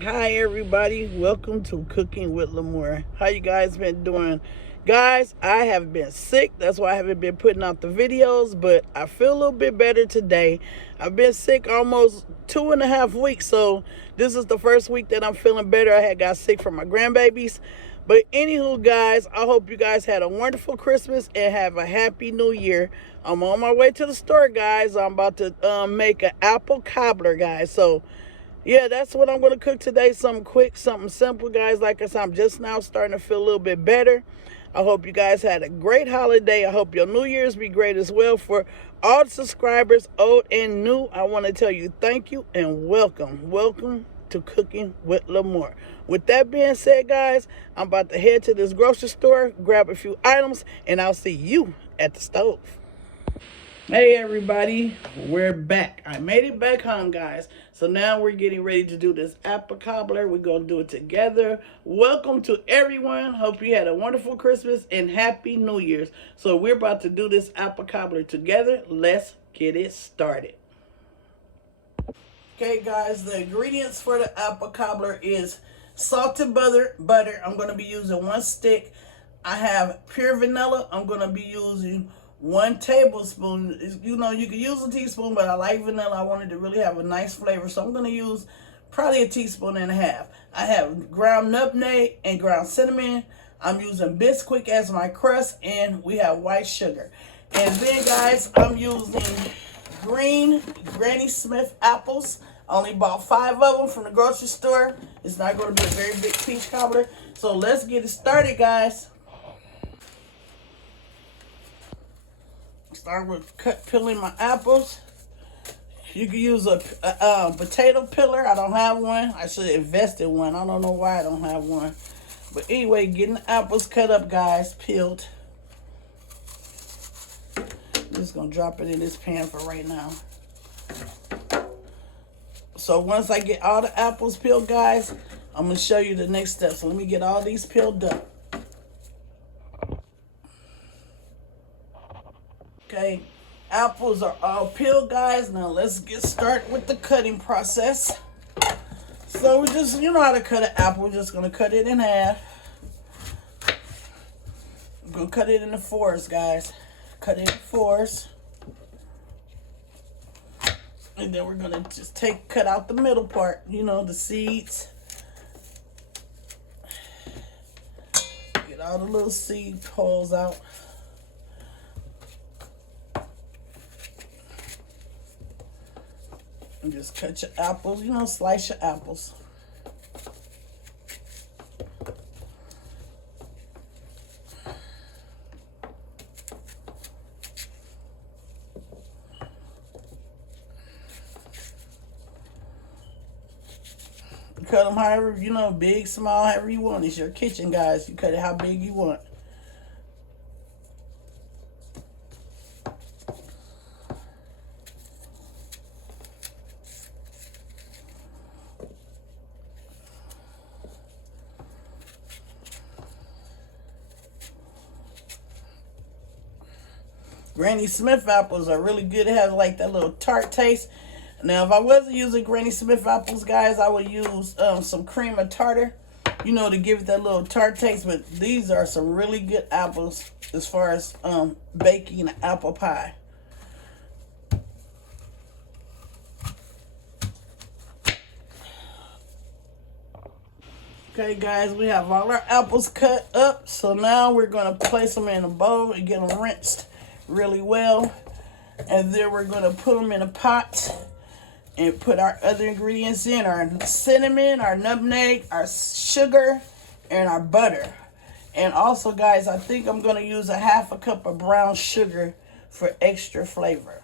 Hi everybody, welcome to Cooking with Lamore. How you guys been doing? Guys, I have been sick. That's why I haven't been putting out the videos, but I feel a little bit better today. I've been sick almost 2.5 weeks, so this is the first week that I'm feeling better. I had got sick from my grandbabies. But anywho, guys, I hope you guys had a wonderful Christmas and have a happy new year. I'm on my way to the store, guys. I'm about to make an apple cobbler, guys. So yeah, that's what I'm going to cook today. Something quick, something simple, guys. Like I said, I'm just now starting to feel a little bit better. I hope you guys had a great holiday. I hope your New Year's be great as well. For all the subscribers, old and new, I want to tell you thank you and welcome. Welcome to Cooking with Lamore. With that being said, guys, I'm about to head to this grocery store, grab a few items, and I'll see you at the stove. Hey everybody, we're back. I made it back home, guys. So now we're getting ready to do this apple cobbler. We're going to do it together. Welcome to everyone. Hope you had a wonderful Christmas and happy New Year's. So we're about to do this apple cobbler together. Let's get it started. Okay guys, the ingredients for the apple cobbler is salted butter. I'm going to be using 1 stick. I have pure vanilla. I'm going to be using 1 tablespoon. You know, you can use a teaspoon, but I like vanilla. I wanted to really have a nice flavor, so I'm going to use probably 1.5 teaspoons. I have ground nutmeg and ground cinnamon. I'm using Bisquick as my crust, and we have white sugar. And then, guys, I'm using green Granny Smith apples. I only bought 5 of them from the grocery store. It's not going to be a very big peach cobbler. So let's get it started, guys. Start with peeling my apples. You can use a potato peeler. I don't have one. I should invest in one. I don't know why I don't have one. But anyway, getting the apples cut up, guys, peeled. I'm just going to drop it in this pan for right now. So once I get all the apples peeled, guys, I'm going to show you the next step. So let me get all these peeled up. Okay, apples are all peeled, guys. Now let's get started with the cutting process. So we just, you know how to cut an apple. We're just going to cut it in half. I'm going to cut it into 4s, guys. Cut it in 4s. And then we're going to just cut out the middle part, you know, the seeds. Get all the little seed holes out. And just cut your apples, you know, slice your apples. Cut them however, you know, big, small, however you want. It's your kitchen, guys. You cut it how big you want. Granny Smith apples are really good. It has like that little tart taste. Now, if I wasn't using Granny Smith apples, guys, I would use some cream of tartar, you know, to give it that little tart taste. But these are some really good apples as far as baking an apple pie. Okay, guys, we have all our apples cut up. So now we're going to place them in a bowl and get them rinsed really well. And then we're going to put them in a pot and put our other ingredients in, our cinnamon, our nutmeg, our sugar, and our butter. And also, guys, I think I'm going to use 1/2 cup of brown sugar for extra flavor.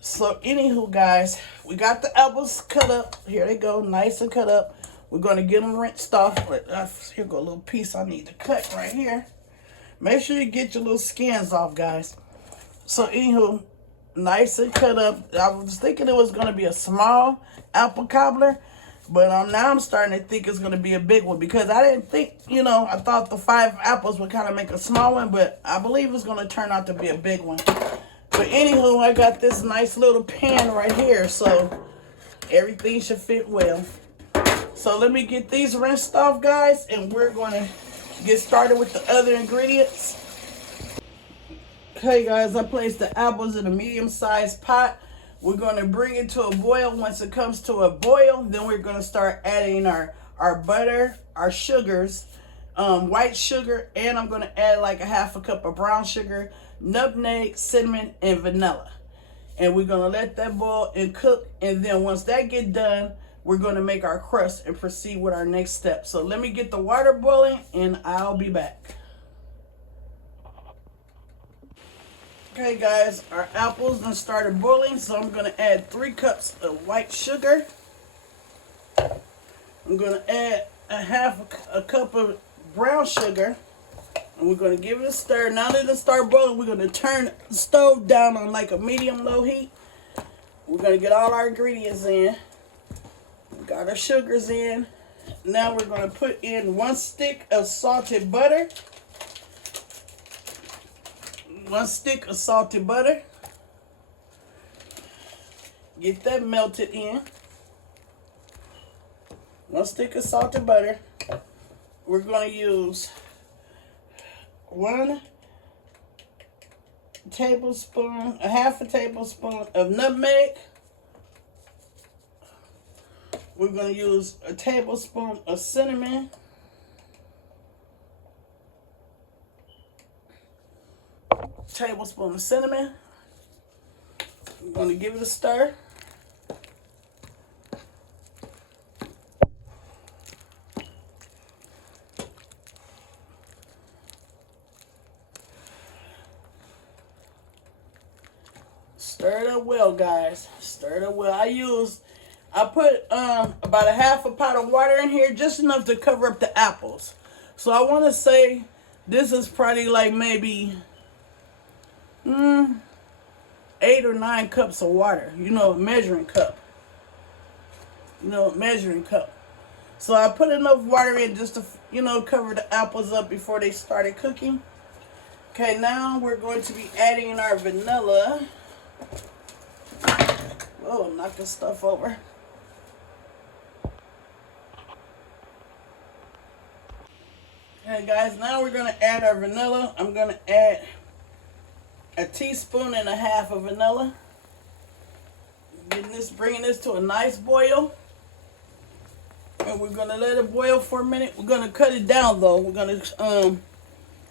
So, anywho, guys, we got the apples cut up. Here they go, nice and cut up. We're going to get them rinsed off. Here go a little piece I need to cut right here. Make sure you get your little skins off, guys. So, anywho, nice and cut up. I was thinking it was going to be a small apple cobbler, but now I'm starting to think it's going to be a big one, because I didn't think, you know, I thought the 5 apples would kind of make a small one, but I believe it's going to turn out to be a big one. But anywho, I got this nice little pan right here, so everything should fit well. So let me get these rinsed off, guys, and we're going to get started with the other ingredients. Okay, guys, I placed the apples in a medium-sized pot. We're going to bring it to a boil. Once it comes to a boil, then we're going to start adding our butter, our sugars, white sugar, and I'm going to add like a half a cup of brown sugar, nutmeg, cinnamon, and vanilla. And we're going to let that boil and cook. And then once that get done, we're going to make our crust and proceed with our next step. So let me get the water boiling and I'll be back. Okay, guys, our apples done started boiling, so I'm going to add 3 cups of white sugar. I'm going to add a cup of brown sugar, and we're going to give it a stir. Now that it start boiling, we're going to turn the stove down on like a medium-low heat. We're going to get all our ingredients in. We got our sugars in. Now we're going to put in 1 stick of salted butter. 1 stick of salted butter. Get that melted in. 1 stick of salted butter. We're going to use 1 tablespoon, a half a tablespoon of nutmeg. We're going to use a tablespoon of cinnamon. Tablespoon of cinnamon. I'm going to give it a stir. Stir it up well, guys. Stir it up well. I put about a half a pot of water in here, just enough to cover up the apples. So I want to say this is probably like maybe 8 or 9 cups of water. You know, measuring cup. So I put enough water in just to, cover the apples up before they started cooking. Okay, now we're going to be adding our vanilla. Whoa, knocking stuff over. Okay, guys, now we're going to add our vanilla. I'm going to add a teaspoon and a half of vanilla. Bringing this to a nice boil. And we're going to let it boil for a minute. We're going to cut it down, though. We're going to,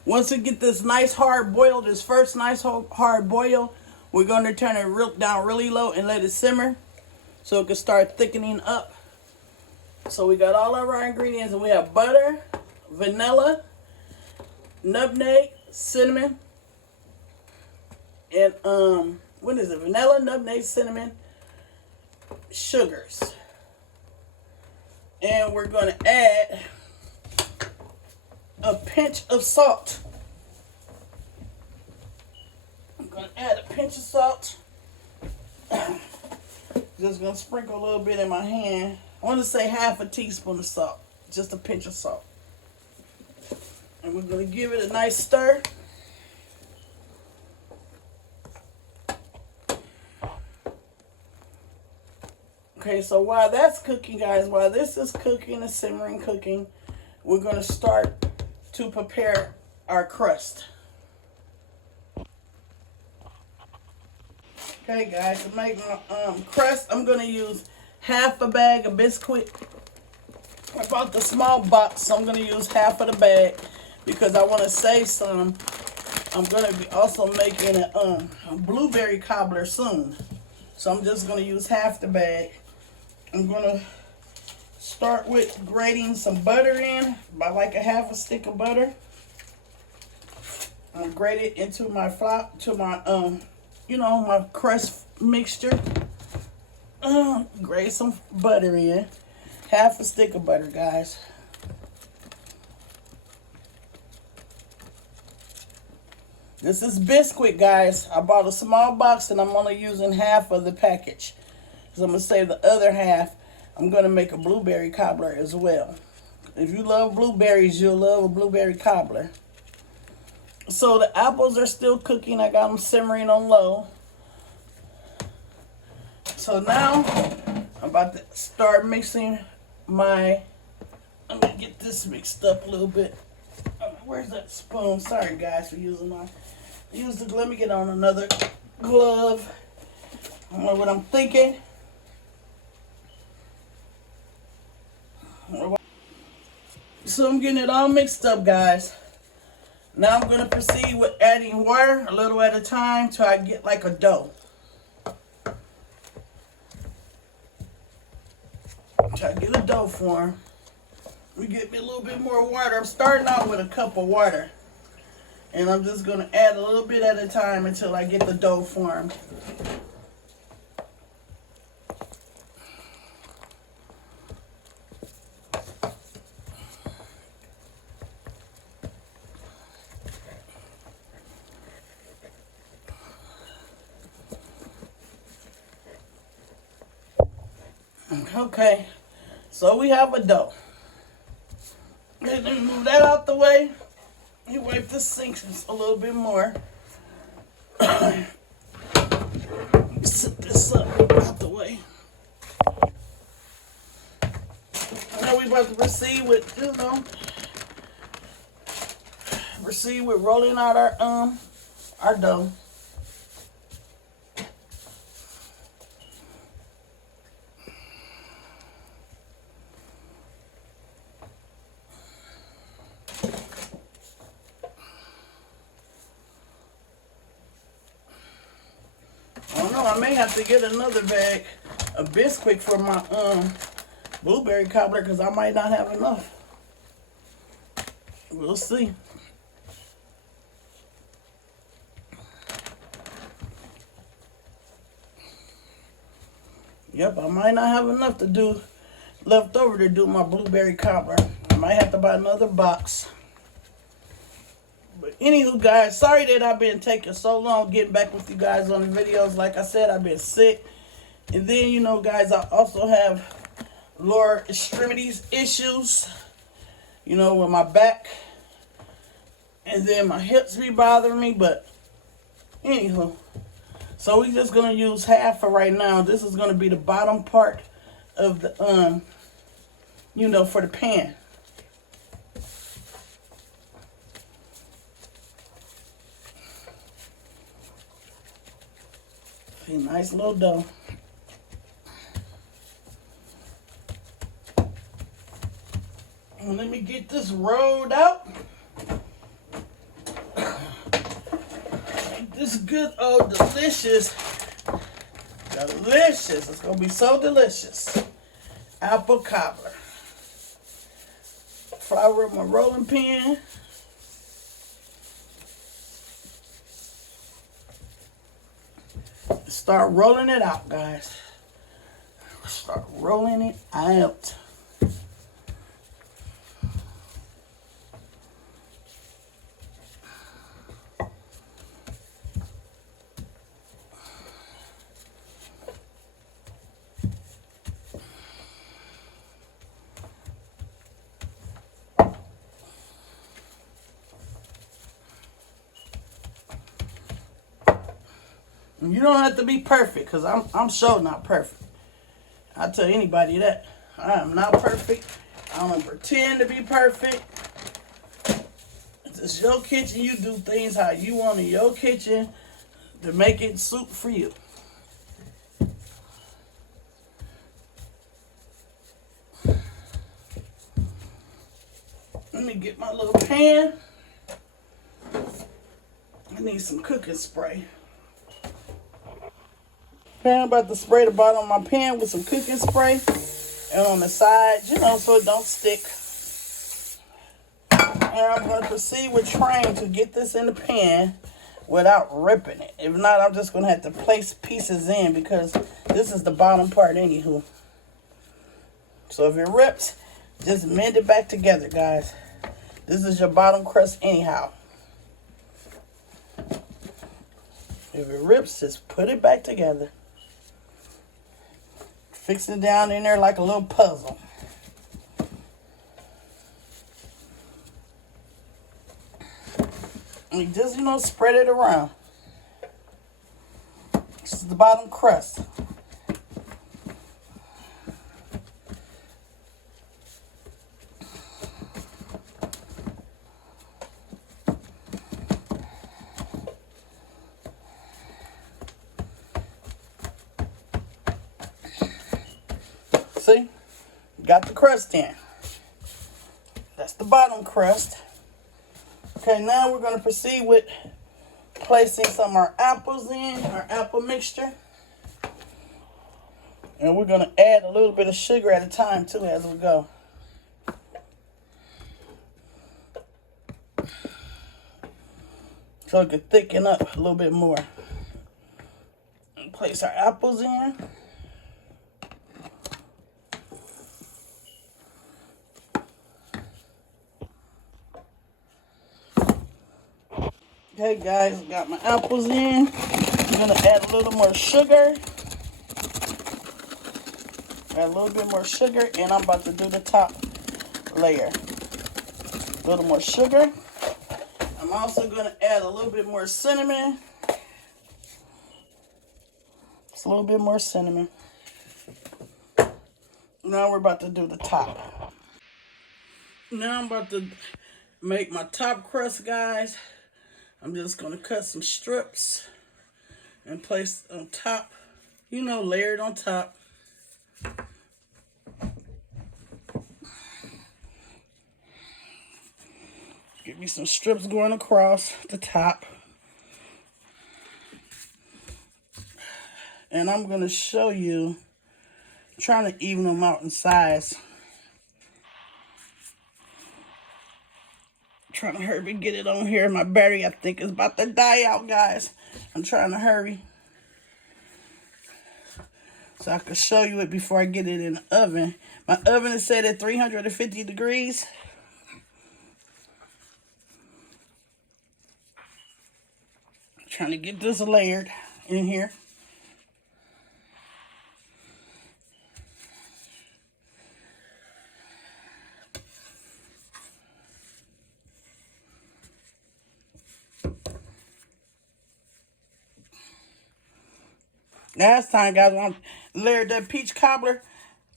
once we get this nice hard boil, this first nice hard boil, we're going to turn it down really low and let it simmer so it can start thickening up. So we got all of our ingredients, and we have butter, vanilla, nutmeg, cinnamon, and what is it? Vanilla, nutmeg, cinnamon, sugars. And we're going to add a pinch of salt. I'm going to add a pinch of salt. Just going to sprinkle a little bit in my hand. I want to say half a teaspoon of salt. Just a pinch of salt. And we're going to give it a nice stir. Okay, so while that's cooking, guys, while this is cooking and simmering cooking, we're going to start to prepare our crust. Okay, guys, to make my crust, I'm going to use half a bag of Bisquick. I bought the small box, so I'm going to use half of the bag because I want to save some. I'm going to be also making a blueberry cobbler soon. So I'm just going to use half the bag. I'm going to start with grating some butter in, about like a half a stick of butter. I'm going to grate it into my flour, to my, my crust mixture. Grate some butter in. Half a stick of butter, guys. This is Bisquick, guys. I bought a small box and I'm only using half of the package. So I'm going to save the other half. I'm going to make a blueberry cobbler as well. If you love blueberries, you'll love a blueberry cobbler. So the apples are still cooking. I got them simmering on low. So now I'm about to start mixing my, let me get this mixed up a little bit. Where's that spoon? Sorry guys for using my, let me get on another glove. I don't know what I'm thinking. So I'm getting it all mixed up, guys. Now I'm going to proceed with adding water a little at a time till I get like a dough. Till I get a dough form. We get me a little bit more water. I'm starting out with a cup of water. And I'm just going to add a little bit at a time until I get the dough formed. Okay, so we have a dough. Let me move that out the way. You wipe the sink a little bit more. Set this up out the way. Now we about to proceed with, rolling out our dough. I may have to get another bag of Bisquick for my blueberry cobbler because I might not have enough. We'll see. Yep, I might not have enough to do left over to do my blueberry cobbler. I might have to buy another box. But anywho, guys, sorry that I've been taking so long getting back with you guys on the videos. Like I said, I've been sick. And then, guys, I also have lower extremities issues, with my back. And then my hips be bothering me. But anywho, so we just going to use half for right now. This is going to be the bottom part of the, for the pan. A nice little dough. And let me get this rolled out. Make this good old delicious. Delicious. It's going to be so delicious. Apple cobbler. Flour in my rolling pin. Start rolling it out, guys. Start rolling it out. You don't have to be perfect, because I'm sure not perfect. I tell anybody that. I am not perfect. I don't pretend to be perfect. It's your kitchen. You do things how you want in your kitchen to make it suit for you. Let me get my little pan. I need some cooking spray. I'm about to spray the bottom of my pan with some cooking spray. And on the side, so it don't stick. And I'm going to proceed with trying to get this in the pan without ripping it. If not, I'm just going to have to place pieces in because this is the bottom part anywho. So if it rips, just mend it back together, guys. This is your bottom crust anyhow. If it rips, just put it back together. Fix it down in there like a little puzzle. And just, spread it around. This is the bottom crust. See? Got the crust in. That's the bottom crust. Okay, now we're going to proceed with placing some of our apples in, our apple mixture. And we're going to add a little bit of sugar at a time too as we go. So it can thicken up a little bit more. And place our apples in. Okay guys, got my apples in. I'm gonna add a little more sugar. Add a little bit more sugar, and I'm about to do the top layer. A little more sugar. I'm also gonna add a little bit more cinnamon. Just a little bit more cinnamon. Now we're about to do the top. Now I'm about to make my top crust, guys. I'm just gonna cut some strips and place on top, you know, layered on top. Give me some strips going across the top. And I'm gonna show you, trying to even them out in size. Trying to hurry and get it on here. My battery, I think, is about to die out, guys. I'm trying to hurry so I can show you it before I get it in the oven. My oven is set at 350 degrees. Trying to get this layered in here. Last time, guys, when I layered that peach cobbler,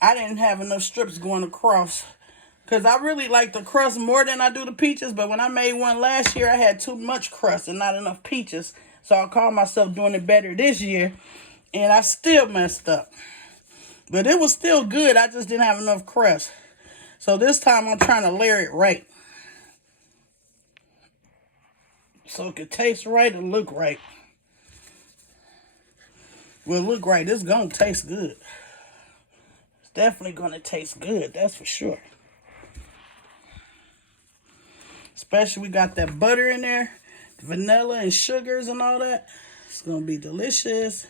I didn't have enough strips going across. Because I really like the crust more than I do the peaches. But when I made one last year, I had too much crust and not enough peaches. So I called myself doing it better this year. And I still messed up. But it was still good. I just didn't have enough crust. So this time I'm trying to layer it right. So it could taste right and look right. Well, look right. It's going to taste good. It's definitely going to taste good. That's for sure. Especially we got that butter in there. Vanilla and sugars and all that. It's going to be delicious.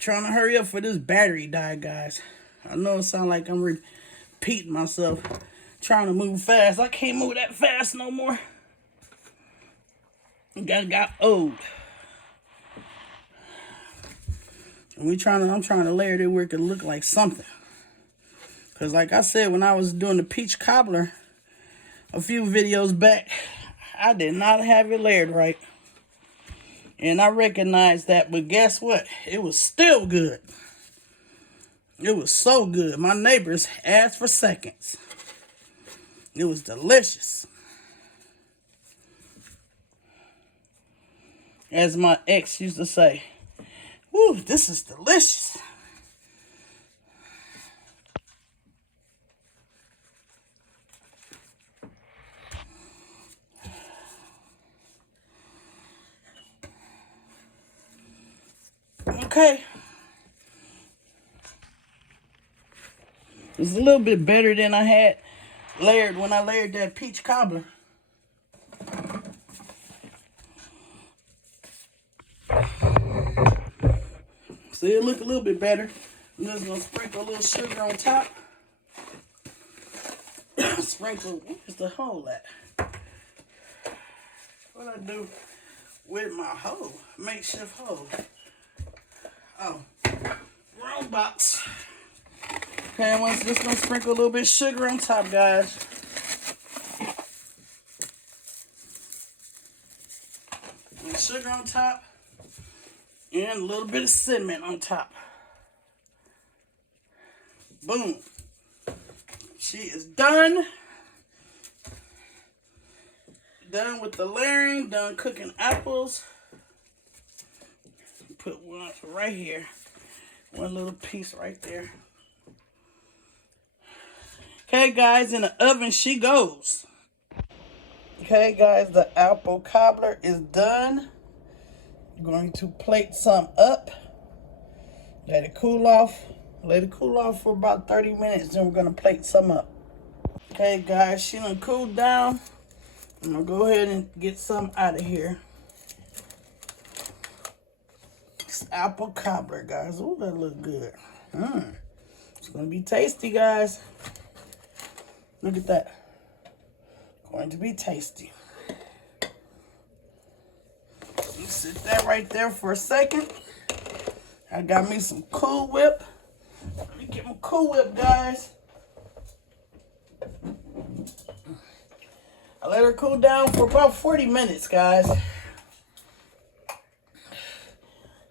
Trying to hurry up for this battery die, guys. I know it sounds like I'm repeating myself. Trying to move fast. I can't move that fast no more. Got old. And I'm trying to layer it where it can look like something. Because like I said, when I was doing the peach cobbler a few videos back, I did not have it layered right. And I recognized that, but guess what? It was still good. It was so good. My neighbors asked for seconds. It was delicious. As my ex used to say, "Woo, this is delicious." Okay. It's a little bit better than I had layered when I layered that peach cobbler. See, it look a little bit better. I'm just gonna sprinkle a little sugar on top. Sprinkle, where's the hole at? What I do with my hole? Makeshift hole. Oh, wrong box. Okay, I'm just gonna sprinkle a little bit of sugar on top, guys. And sugar on top, and a little bit of cinnamon on top. Boom. She is done. done with the layering, done cooking apples. Put one right here. One little piece right there. Okay, guys, in the oven she goes. Okay, guys, the apple cobbler is done. I'm going to plate some up. Let it cool off. Let it cool off for about 30 minutes. Then we're going to plate some up. Okay, guys, she done cooled down. I'm going to go ahead and get some out of here. This apple cobbler, guys. Oh, that look good. It's going to be tasty, guys. Look at that. Going to be tasty. Let me sit that right there for a second. I got me some Cool Whip. Let me get my Cool Whip, guys. I let her cool down for about 40 minutes, guys.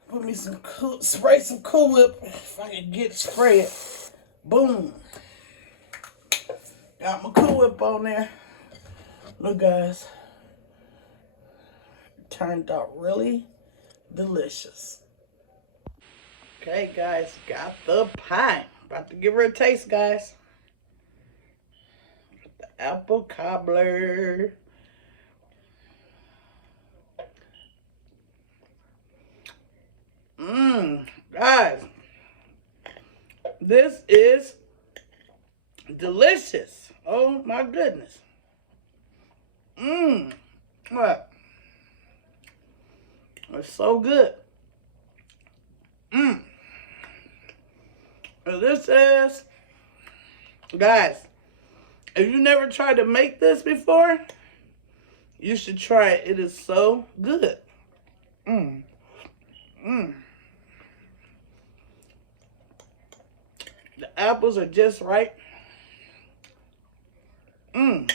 Put me some spray some Cool Whip if I can get spray it. Boom. Got my Cool Whip on there. Look, guys. Turned out really delicious. Okay, guys, got the pie. About to give her a taste, guys. The apple cobbler. Guys, this is delicious. Oh my goodness. What? It's so good. This is, guys, if you never tried to make this before, you should try it. It is so good. The apples are just right. Go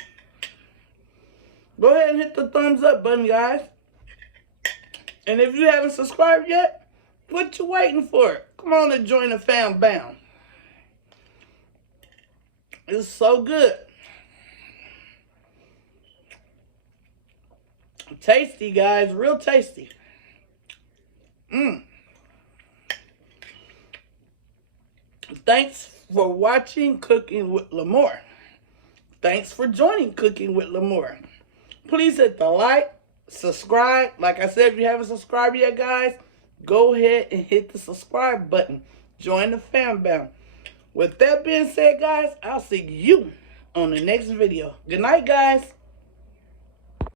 ahead and hit the thumbs up button, guys. And if you haven't subscribed yet, what you waiting for? Come on and join the fam bam. It's so good. Tasty, guys. Real tasty. Thanks for watching Cooking with Lamore. Thanks for joining Cooking with Lamore. Please hit the like, subscribe. Like I said, if you haven't subscribed yet, guys, go ahead and hit the subscribe button. Join the fam bam. With that being said, guys, I'll see you on the next video. Good night, guys.